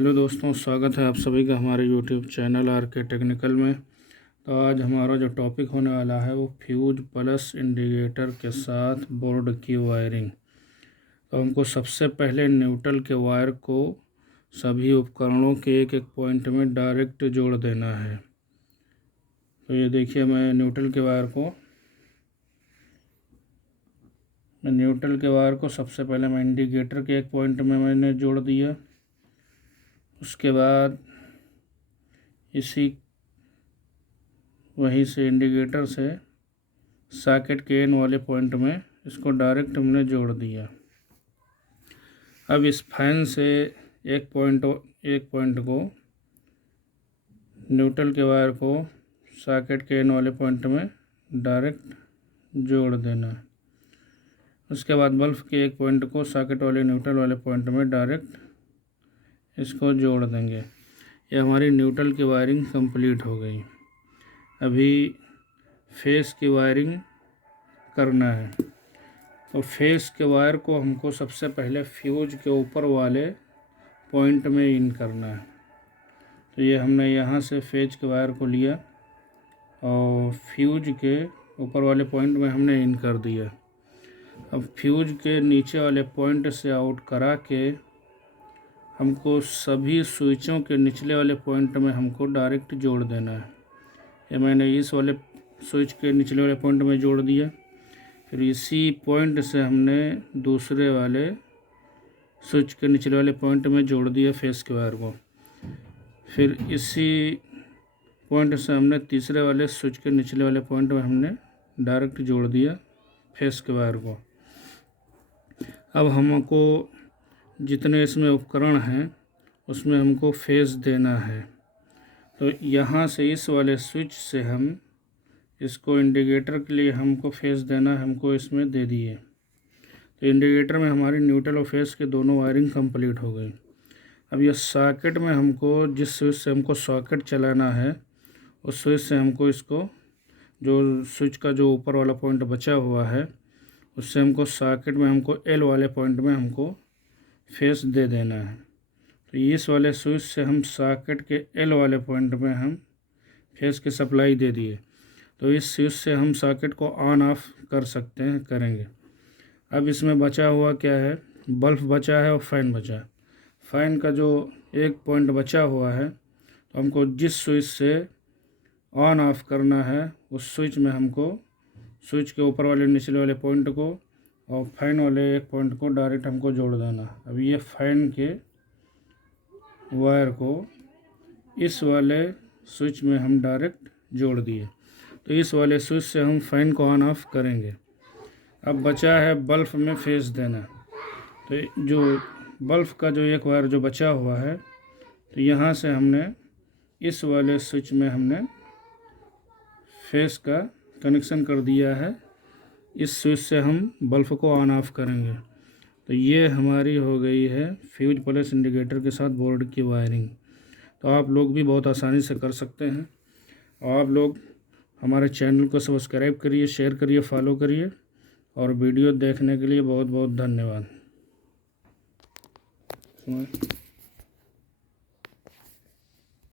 Hello दोस्तों, स्वागत है आप सभी का हमारे यूट्यूब चैनल आर के टेक्निकल में। तो आज हमारा जो टॉपिक होने वाला है वो फ्यूज प्लस इंडिकेटर के साथ बोर्ड की वायरिंग। तो हमको सबसे पहले न्यूट्रल के वायर को सभी उपकरणों के एक एक पॉइंट में डायरेक्ट जोड़ देना है। तो ये देखिए, मैं न्यूट्रल के वायर को सबसे पहले मैं इंडिकेटर के एक पॉइंट में मैंने जोड़ दिया। उसके बाद वहीं से इंडिकेटर से सॉकेट के एन वाले पॉइंट में इसको डायरेक्ट हमने जोड़ दिया। अब इस फैन से एक पॉइंट को न्यूट्रल के वायर को सॉकेट के एन वाले पॉइंट में डायरेक्ट जोड़ देना। उसके बाद बल्ब के एक पॉइंट को सॉकेट वाले न्यूट्रल वाले पॉइंट में डायरेक्ट इसको जोड़ देंगे। ये हमारी न्यूट्रल की वायरिंग कंप्लीट हो गई। अभी फेस की वायरिंग करना है। तो फेस के वायर को हमको सबसे पहले फ्यूज के ऊपर वाले पॉइंट में इन करना है। तो ये हमने यहाँ से फेज के वायर को लिया और फ्यूज के ऊपर वाले पॉइंट में हमने इन कर दिया। अब फ्यूज के नीचे वाले पॉइंट से आउट करा के हमको सभी स्विचों के निचले वाले पॉइंट में हमको डायरेक्ट जोड़ देना है। ये मैंने इस वाले स्विच के निचले वाले पॉइंट में जोड़ दिया। फिर इसी पॉइंट से हमने दूसरे वाले स्विच के निचले वाले पॉइंट में जोड़ दिया फेस के वायर को। फिर इसी पॉइंट से हमने तीसरे वाले स्विच के निचले वाले पॉइंट में हमने डायरेक्ट जोड़ दिया फेस के वायर को। अब हमको जितने इसमें उपकरण हैं उसमें हमको फेस देना है। तो यहाँ से इस वाले स्विच से हम इसको इंडिकेटर के लिए हमको फेस देना है, हमको इसमें दे दिए। तो इंडिकेटर में हमारी न्यूट्रल और फेस के दोनों वायरिंग कंप्लीट हो गई। अब ये सॉकेट में हमको जिस स्विच से हमको सॉकेट चलाना है उस स्विच से हमको इसको जो स्विच का जो ऊपर वाला पॉइंट बचा हुआ है उससे हमको सॉकेट में हमको एल वाले पॉइंट में हमको फेस दे देना है। तो इस वाले स्विच से हम सॉकेट के एल वाले पॉइंट में हम फेस की सप्लाई दे दिए। तो इस स्विच से हम सॉकेट को ऑन ऑफ कर सकते हैं, करेंगे। अब इसमें बचा हुआ क्या है, बल्ब बचा है और फैन बचा है। फैन का जो एक पॉइंट बचा हुआ है तो हमको जिस स्विच से ऑन ऑफ करना है उस स्विच में हमको स्विच के ऊपर वाले निचले वाले पॉइंट को और फैन वाले एक पॉइंट को डायरेक्ट हमको जोड़ देना। अब ये फैन के वायर को इस वाले स्विच में हम डायरेक्ट जोड़ दिए। तो इस वाले स्विच से हम फैन को ऑन ऑफ करेंगे। अब बचा है बल्ब में फेस देना। तो जो बल्ब का जो एक वायर जो बचा हुआ है तो यहाँ से हमने इस वाले स्विच में हमने फेस का कनेक्शन कर दिया है। इस स्विच से हम बल्ब को ऑन ऑफ करेंगे। तो ये हमारी हो गई है फ्यूज प्लस इंडिकेटर के साथ बोर्ड की वायरिंग। तो आप लोग भी बहुत आसानी से कर सकते हैं। और आप लोग हमारे चैनल को सब्सक्राइब करिए, शेयर करिए, फॉलो करिए और वीडियो देखने के लिए बहुत बहुत धन्यवाद।